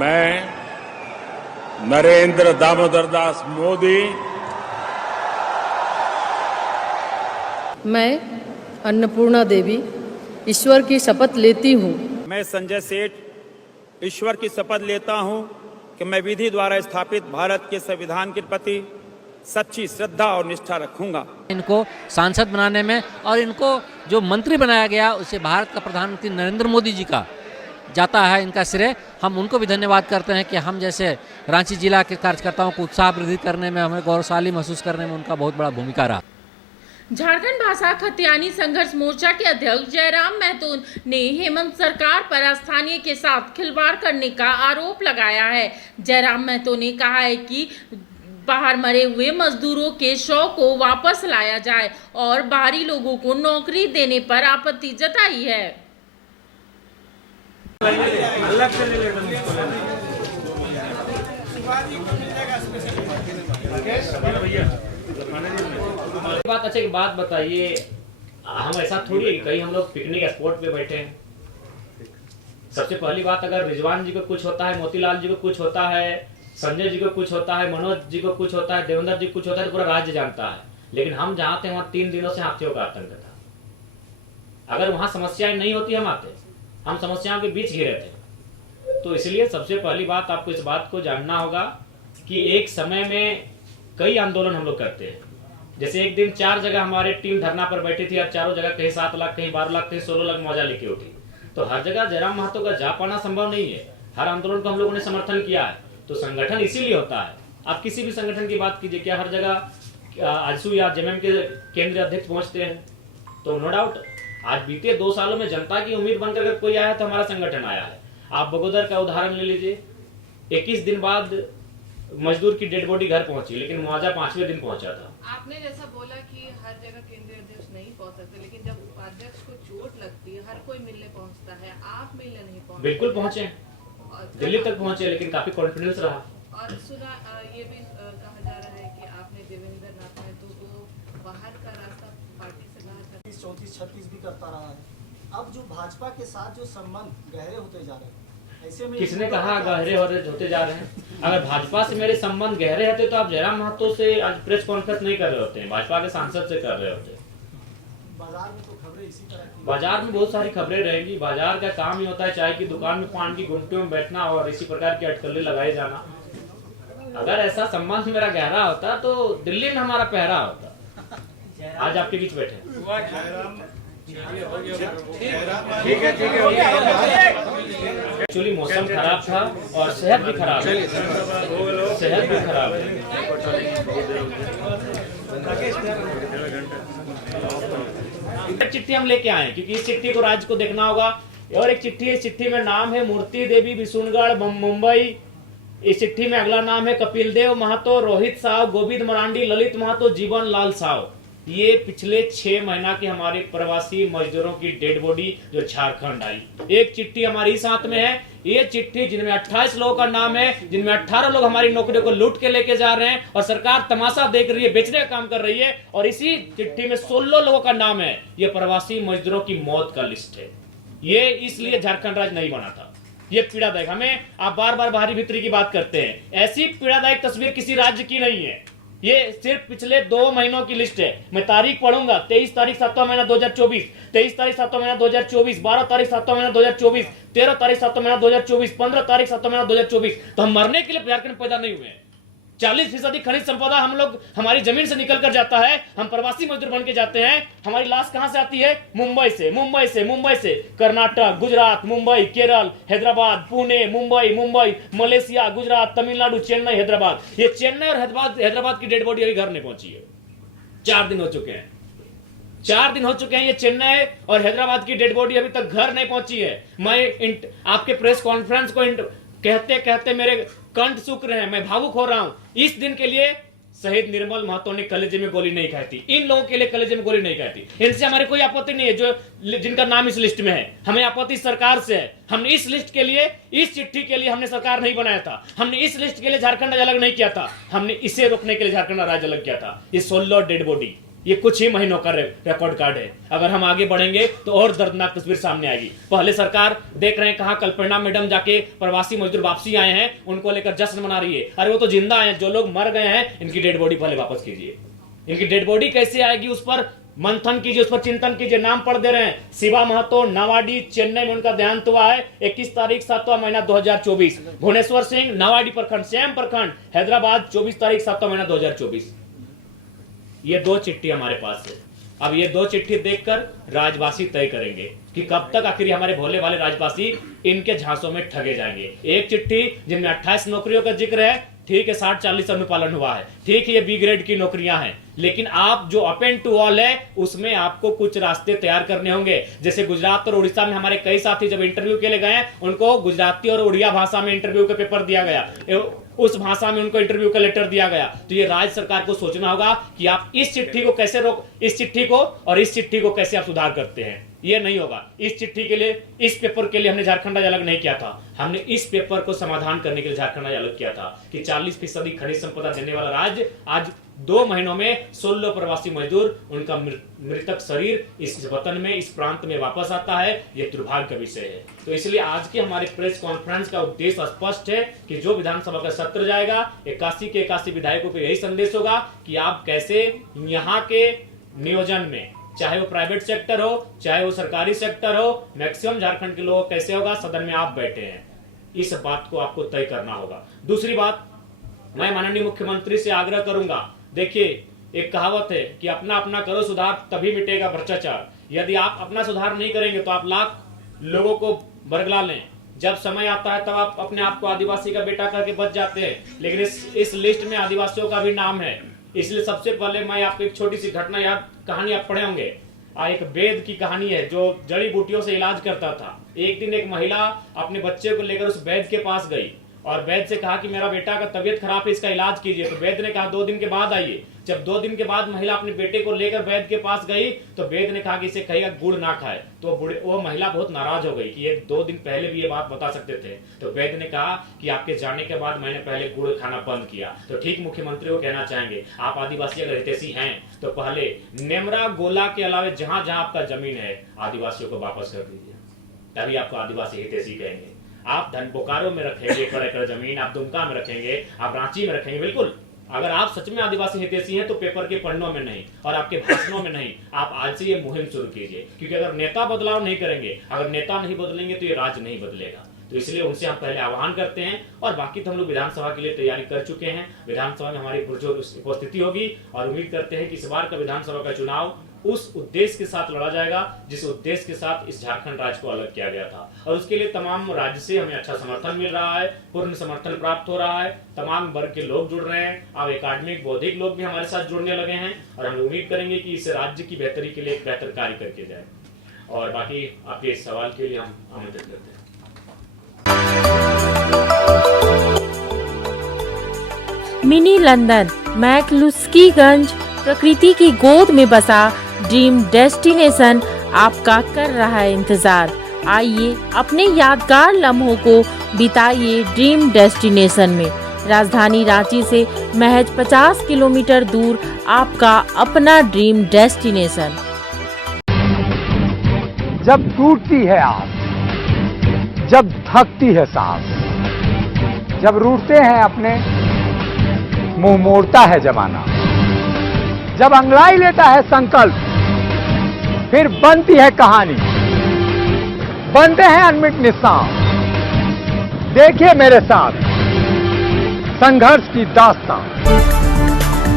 मैं नरेंद्र दामोदर दास मोदी मैं अन्नपूर्णा देवी ईश्वर की शपथ लेती हूँ। मैं संजय सेठ ईश्वर की शपथ लेता हूं कि मैं विधि द्वारा स्थापित भारत के संविधान के प्रति सच्ची श्रद्धा और निष्ठा रखूंगा। इनको सांसद बनाने में और इनको जो मंत्री बनाया गया उसे भारत का प्रधानमंत्री नरेंद्र मोदी जी का जाता है इनका श्रेय। हम उनको भी धन्यवाद करते हैं कि हम जैसे रांची जिला के कार्यकर्ताओं को उत्साह वृद्धि करने में, हमें गौरवशाली महसूस करने में उनका बहुत बड़ा भूमिका रहा। झारखंड भाषा खतियानी संघर्ष मोर्चा के अध्यक्ष जयराम महतो ने हेमंत सरकार पर स्थानीय के साथ खिलवाड़ करने का आरोप लगाया है। जयराम महतो ने कहा है कि बाहर मरे हुए मजदूरों के शव को वापस लाया जाए और बाहरी लोगों को नौकरी देने पर आपत्ति जताई है। बात अच्छा एक बात बताइए, हम ऐसा थोड़ी है कि कहीं हम लोग पिकनिक स्पॉट पे बैठे हैं। सबसे पहली बात, अगर रिजवान जी को कुछ होता है, मोतीलाल जी को कुछ होता है, संजय जी को कुछ होता है, मनोज जी को कुछ होता है, देवेंद्र जी को कुछ होता है, तो पूरा राज्य जानता है। लेकिन हम जहाँ थे वहाँ 3 दिनों से हाथियों का आतंक था। अगर वहाँ समस्याएं नहीं होती हम आते, हम समस्याओं के बीच घिरे थे। तो इसलिए सबसे पहली बात आपको इस बात को जानना होगा कि एक समय में कई आंदोलन हम लोग करते हैं। जैसे एक दिन 4 जगह हमारी टीम धरना पर बैठी थी और चारों जगह कहीं 7 लाख, कहीं 12 लाख, कहीं 16 लाख मौजा लेके उठी। तो हर जगह जयराम महतो का जा पाना संभव नहीं है। हर आंदोलन को हम लोगों ने समर्थन किया है। तो संगठन इसीलिए होता है। आप किसी भी संगठन की बात कीजिए, क्या हर जगह आजसू या जेएमएम के केंद्रीय अध्यक्ष पहुंचते हैं? तो नो डाउट आज बीते 2 सालों में जनता की उम्मीद बनकर कोई आया तो हमारा संगठन आया है। आप बगोदर का उदाहरण ले लीजिए, 21 दिन बाद मजदूर की डेड बॉडी घर पहुंची, लेकिन मुआवजा 5वें दिन पहुंचा था। आपने जैसा बोला कि हर जगह केंद्रीय अध्यक्ष नहीं पहुंच सकते, लेकिन जब उपाध्यक्ष को चोट लगती है हर कोई मिलने पहुंचता है, आप मिलने नहीं पहुंचे। बिल्कुल पहुंचे, दिल्ली तक पहुंचे, लेकिन काफी कॉन्फिडेंस रहा। और सुना ये भी कहा जा रहा है कि आपने देवेंद्र नाथ महतो को बाहर का रास्ता पार्टी से बाहर 34-36 भी करता रहा है। अब जो भाजपा के साथ जो संबंध गहरे होते जा रहे हैं, ऐसे में किसने कहा गहरे होते जा रहे हैं? अगर भाजपा से मेरे संबंध गहरे रहते तो आप जयराम महतो से आज प्रेस कॉन्फ्रेंस नहीं कर रहे होते हैं, भाजपा के सांसद से कर रहे होते। बाजार में तो खबरें इसी तरह की, बाजार में बहुत सारी खबरें रहेंगी। बाजार का काम ही होता है चाय की दुकान में पान की गुमटियों में बैठना और इसी प्रकार की अटकलें लगाए जाना। अगर ऐसा संबंध मेरा गहरा होता तो दिल्ली में हमारा पहरा होता। आज आपके बीच बैठे। एक्चुअली मौसम खराब था और सेहत भी खराब है, सेहत भी खराब है। चिट्ठी हम लेके आए क्योंकि इस चिट्ठी को राज्य को देखना होगा। और एक चिट्ठी, इस चिट्ठी में नाम है मूर्ति देवी बिशुनगढ़ मुंबई। इस चिट्ठी में अगला नाम है कपिल देव महतो, रोहित साव, गोविंद मरांडी, ललित महतो, जीवन लाल साव। ये पिछले 6 महीना के हमारे प्रवासी मजदूरों की डेड बॉडी जो झारखंड आई। एक चिट्ठी हमारी साथ में है। ये चिट्ठी जिनमें 28 लोगों का नाम है, जिनमें 18 लोग हमारी नौकरियों को लूट के लेके जा रहे हैं और सरकार तमाशा देख रही है, बेचने का काम कर रही है। और इसी चिट्ठी में 16 लोगों का नाम है। ये प्रवासी मजदूरों की मौत का लिस्ट है। ये इसलिए झारखंड राज्य नहीं बना था। ये पीड़ादायक, हमें आप बार बार बाहरी भीतरी की बात करते हैं, ऐसी पीड़ादायक तस्वीर किसी राज्य की नहीं है। ये सिर्फ पिछले 2 महीनों की लिस्ट है। मैं तारीख पढ़ूंगा, 23 तारीख 7वां महीना 2024, 23 तारीख 7वां महीना 2024, 12 तारीख 7वां महीना 2024, 13 तारीख 7वां महीना 2024, 15 तारीख 7वां महीना 2024। तो हम मरने के लिए झारखंड पैदा नहीं हुए हैं। 40% खनिज संपदा हम लोग हमारी जमीन से निकल कर जाता है, हम प्रवासी मजदूर बन के जाते हैं। हमारी लाश कहां से आती है? मुंबई से, मुंबई से, मुंबई से। कर्नाटक, गुजरात, मुंबई, केरल, हैदराबाद, पुणे, मुंबई, मलेशिया, गुजरात, तमिलनाडु, चेन्नई, हैदराबाद। ये चेन्नई और हैदराबाद की डेड बॉडी अभी घर नहीं पहुंची है। 4 दिन हो चुके हैं, 4 दिन हो चुके हैं। ये चेन्नई और हैदराबाद की डेड बॉडी अभी तक घर नहीं पहुंची है। मैं आपके प्रेस कॉन्फ्रेंस को कहते कहते मेरे कंठ सूख रहे हैं, मैं भावुक हो रहा हूं। इस दिन के लिए शहीद निर्मल महतो ने कलेजे में गोली नहीं खाई थी। इन लोगों के लिए कलेजे में गोली नहीं खाई थी। इनसे हमारी कोई आपत्ति नहीं है जो जिनका नाम इस लिस्ट में है। हमें आपत्ति सरकार से है। हमने इस लिस्ट के लिए, इस चिट्ठी के लिए हमने सरकार नहीं बनाया था। हमने इस लिस्ट के लिए झारखंड राज्य अलग नहीं किया था। हमने इसे रोकने के लिए झारखंड राज्य अलग किया था। ये 16 डेड बॉडी ये कुछ ही महीनों का रिकॉर्ड कार्ड है। अगर हम आगे बढ़ेंगे तो और दर्दनाक तस्वीर सामने आएगी। पहले सरकार देख रहे हैं कहां कल्पना मैडम जाके प्रवासी मजदूर वापसी आए हैं, उनको लेकर जश्न मना रही है। अरे वो तो जिंदा हैं, जो लोग मर गए हैं इनकी डेड बॉडी पहले वापस कीजिए। इनकी डेड बॉडी कैसे आएगी उस पर मंथन कीजिए, उस पर चिंतन कीजिए। नाम पढ़ दे रहे हैं, शिवा महतो, नवाडी, चेन्नई में उनका देहांत हुआ है 21 तारीख 7वां महीना 2024। भुवनेश्वर सिंह, नवाडी प्रखंड, सेम प्रखंड, हैदराबाद 24 तारीख 7वां महीना 2024। ये 2 चिट्ठी हमारे पास है। अब ये 2 चिट्ठी देखकर राजवासी तय करेंगे कि कब तक आखिर हमारे भोले वाले राजवासी इनके झांसों में ठगे जाएंगे। एक चिट्ठी जिनमें 28 नौकरियों का जिक्र है, ठीक है 60-40 अनुपालन हुआ है, ठीक है ये बी ग्रेड की नौकरियां हैं, लेकिन आप जो अपेन टू ऑल है उसमें आपको कुछ रास्ते तैयार करने होंगे। जैसे गुजरात और उड़ीसा में हमारे कई साथी जब इंटरव्यू के लिए गए, उनको गुजराती और उड़िया भाषा में इंटरव्यू का पेपर दिया गया, उस भाषा में उनको इंटरव्यू का लेटर दिया गया। तो ये राज्य सरकार को सोचना होगा कि आप इस चिट्ठी को कैसे इस चिट्ठी को और इस चिट्ठी को कैसे आप सुधार करते हैं। ये नहीं होगा। इस चिट्ठी के लिए, इस पेपर के लिए हमने झारखंड राज्य अलग नहीं किया था, हमने इस पेपर को समाधान करने के लिए झारखंड राज्य अलग किया था कि 40% खनिज संपदा देने वाला राज्य आज 2 महीनों में 16 प्रवासी मजदूर, उनका मृतक शरीर इस वतन में, इस प्रांत में वापस आता है। यह दुर्भाग्य का विषय है। तो इसलिए आज के हमारे प्रेस कॉन्फ्रेंस का उद्देश्य स्पष्ट है कि जो विधानसभा का सत्र जाएगा 81 के 81 विधायकों को यही संदेश होगा कि आप कैसे यहाँ के नियोजन में, चाहे वो प्राइवेट सेक्टर हो चाहे वो सरकारी सेक्टर हो, मैक्सिमम झारखंड के लोग कैसे होगा, सदन में आप बैठे हैं, इस बात को आपको तय करना होगा। दूसरी बात, मैं माननीय मुख्यमंत्री से आग्रह करूंगा, देखिए एक कहावत है कि अपना अपना करो सुधार तभी मिटेगा भ्रष्टाचार। यदि आप अपना सुधार नहीं करेंगे तो आप लाख लोगों को बरगला लें, जब समय आता है तब आप अपने आप को आदिवासी का बेटा करके बच जाते हैं, लेकिन इस लिस्ट में आदिवासियों का भी नाम है। इसलिए सबसे पहले मैं आपको एक छोटी सी घटना कहानी आप पढ़े होंगे, एक वेद की कहानी है जो जड़ी बूटियों से इलाज करता था। एक दिन एक महिला अपने बच्चे को लेकर उस वैद्य के पास गई और वैद्य से कहा कि मेरा बेटा का तबीयत खराब है, इसका इलाज कीजिए। तो वैद्य ने कहा 2 दिन के बाद आइए। जब 2 दिन के बाद महिला अपने बेटे को लेकर वैद्य के पास गई तो वैद्य ने कहा कि इसे कहिएगा गुड़ ना खाए। तो वो महिला बहुत नाराज हो गई कि ये 2 दिन पहले भी ये बात बता सकते थे। तो वैद्य ने कहा कि आपके जाने के बाद मैंने पहले गुड़ खाना बंद किया। तो ठीक मुख्यमंत्री को कहना चाहेंगे, आप आदिवासी अगर हितैषी हैं तो पहले नेमरा गोला के अलावे जहां जहां आपका जमीन है आदिवासियों को वापस कर दीजिए, तभी आपको आदिवासी हितैषी कहेंगे। आप धन बोकारो में रखेंगे एकड़ जमीन, आप दुमका में रखेंगे, आप रांची में रखेंगे, बिल्कुल। अगर आप सच में आदिवासी हितैषी हैं तो पेपर के पन्नों में नहीं और आपके भाषणों में नहीं, आप आज से ये मुहिम शुरू कीजिए। क्योंकि अगर नेता बदलाव नहीं करेंगे, अगर नेता नहीं बदलेंगे तो ये राज्य नहीं बदलेगा। तो इसलिए उनसे हम पहले आह्वान करते हैं। और बाकी तो हम लोग विधानसभा के लिए तैयारी कर चुके हैं, विधानसभा में हमारी पुरजोर उपस्थिति होगी और उम्मीद करते हैं कि इस बार का विधानसभा का चुनाव उस उद्देश्य के साथ लड़ा जाएगा जिस उद्देश्य के साथ इस झारखंड राज्य को अलग किया गया था। और उसके लिए तमाम राज्य से हमें अच्छा समर्थन मिल रहा है, पूर्ण समर्थन प्राप्त हो रहा है, तमाम वर्ग के लोग जुड़ रहे हैं, अब एकेडमिक बौद्धिक लोग भी हमारे साथ जुड़ने लगे हैं और हम उम्मीद करेंगे कि इस राज्य की बेहतरी के लिए एक बेहतर कार्य करके जाए। और बाकी आपके इस सवाल के लिए हम आमंत्रित करते हैं। मिनी लंदन मैक्लुस्कीगंज प्रकृति की गोद में बसा ड्रीम डेस्टिनेशन आपका कर रहा है इंतजार। आइए अपने यादगार लम्हों को बिताइए ड्रीम डेस्टिनेशन में। राजधानी रांची से महज 50 किलोमीटर दूर आपका अपना ड्रीम डेस्टिनेशन। जब टूटती है आस, जब थकती है सांस, जब रूठते हैं अपने, मुंह मोड़ता है जमाना, जब अंगड़ाई लेता है संकल्प, फिर बनती है कहानी, बनते हैं अनमिट निशान। देखिए मेरे साथ संघर्ष की दास्तां।